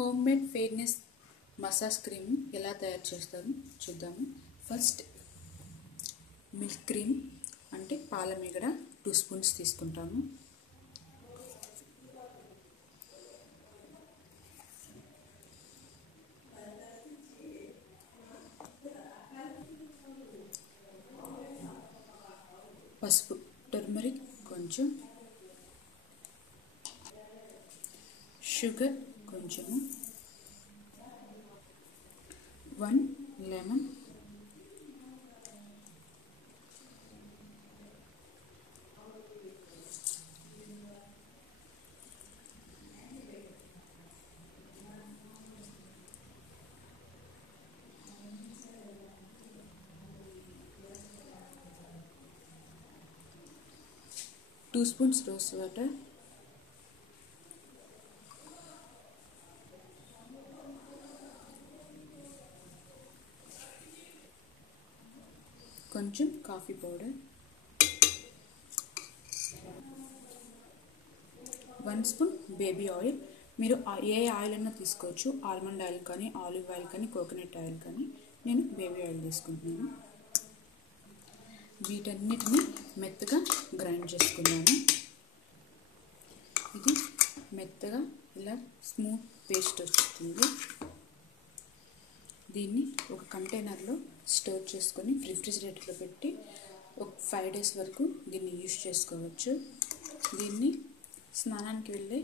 Home made fairness massage cream ఎలా తయారు చేస్తారో చూద్దాము. ఫస్ట్ మిల్క్ క్రీమ్ అంటే పాల మీగడ 2 స్పూన్స్ తీసుకుంటాము. పసుపు, టర్మరిక్ కొంచెం, షుగర్ కొంచెము, 1 lemon, two spoons rose water, కొంచెం coffee powder, 1 spoon baby oil. మీరు ఏ ఆయిల్ అయినా తీసుకోవచ్చు, ఆల్మండ్ ఆయిల్ కానీ, ఆలివ్ ఆయిల్ కానీ, కోకోనట్ ఆయిల్ కానీ. నేను బేబీ ఆయిల్ తీసుకుంటున్నాను. వీటన్నిటిని మెత్తగా గ్రైండ్ చేసుకున్నాను. ఇది మెత్తగా ఇలా స్మూత్ పేస్ట్ వస్తుంది. దీన్ని ఒక కంటైనర్లో స్టోర్ చేసుకొని రిఫ్రిజిరేటర్లో పెట్టి ఒక 5 days వరకు దీన్ని యూజ్ చేసుకోవచ్చు. దీన్ని స్నానానికి వెళ్ళే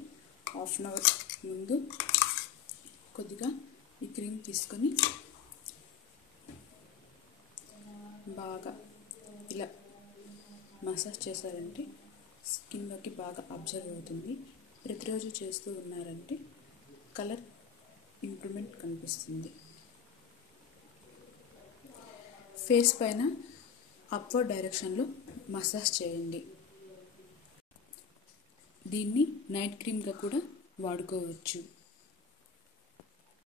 1/2 hour ముందు కొద్దిగా ఈ క్రీమ్ తీసుకొని బాగా ఇలా మసాజ్ చేశారంటే స్కిన్లోకి బాగా అబ్జర్వ్ అవుతుంది. ప్రతిరోజు చేస్తూ ఉన్నారంటే కలర్ ఇంప్రూవ్మెంట్ కనిపిస్తుంది. ఫేస్ పైన అప్వర్డ్ డైరెక్షన్లో మసాజ్ చేయండి. దీన్ని నైట్ క్రీమ్గా కూడా వాడుకోవచ్చు.